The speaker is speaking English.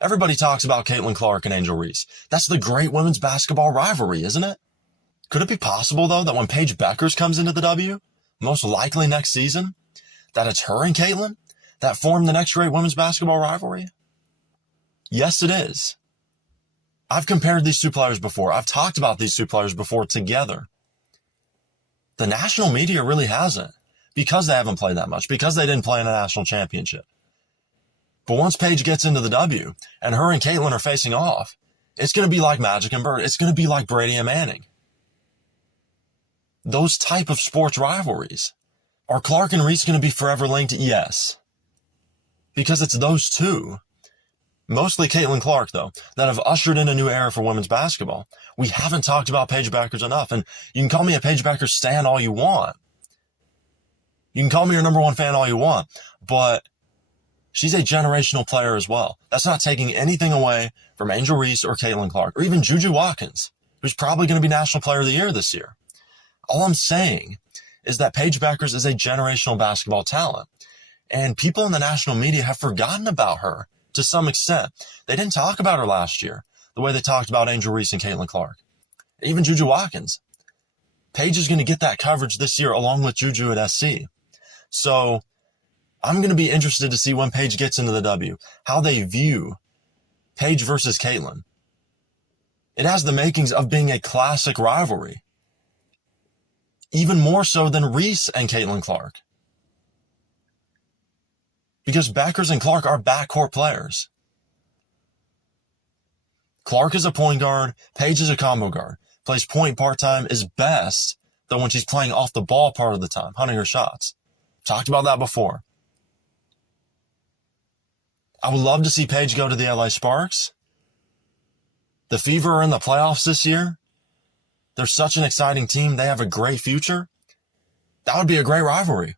Everybody talks about Caitlin Clark and Angel Reese. That's the great women's basketball rivalry, isn't it? Could it be possible, though, that when Paige Bueckers comes into the W, most likely next season, that it's her and Caitlin that form the next great women's basketball rivalry? Yes, it is. I've compared these two players before. I've talked about these two players before together. The national media really hasn't, because they haven't played that much, because they didn't play in a national championship. But once Paige gets into the W and her and Caitlin are facing off, it's going to be like Magic and Bird. It's going to be like Brady and Manning. Those type of sports rivalries. Are Clark and Reese going to be forever linked? Yes. Because it's those two, mostly Caitlin Clark, though, that have ushered in a new era for women's basketball. We haven't talked about Paige Bueckers enough, and you can call me a Paige Bueckers stan all you want. You can call me your number one fan all you want, but she's a generational player as well. That's not taking anything away from Angel Reese or Caitlin Clark, or even Juju Watkins, who's probably going to be National Player of the Year this year. All I'm saying is that Paige Bueckers is a generational basketball talent, and people in the national media have forgotten about her to some extent. They didn't talk about her last year the way they talked about Angel Reese and Caitlin Clark, even Juju Watkins. Paige is going to get that coverage this year along with Juju at SC. So I'm going to be interested to see when Paige gets into the W, how they view Paige versus Caitlin. It has the makings of being a classic rivalry, even more so than Reese and Caitlin Clark. Because Bueckers and Clark are backcourt players. Clark is a point guard, Paige is a combo guard. Plays point part-time, is best, though, when she's playing off the ball part of the time, hunting her shots. Talked about that before. I would love to see Paige go to the LA Sparks. The Fever are in the playoffs this year. They're such an exciting team. They have a great future. That would be a great rivalry.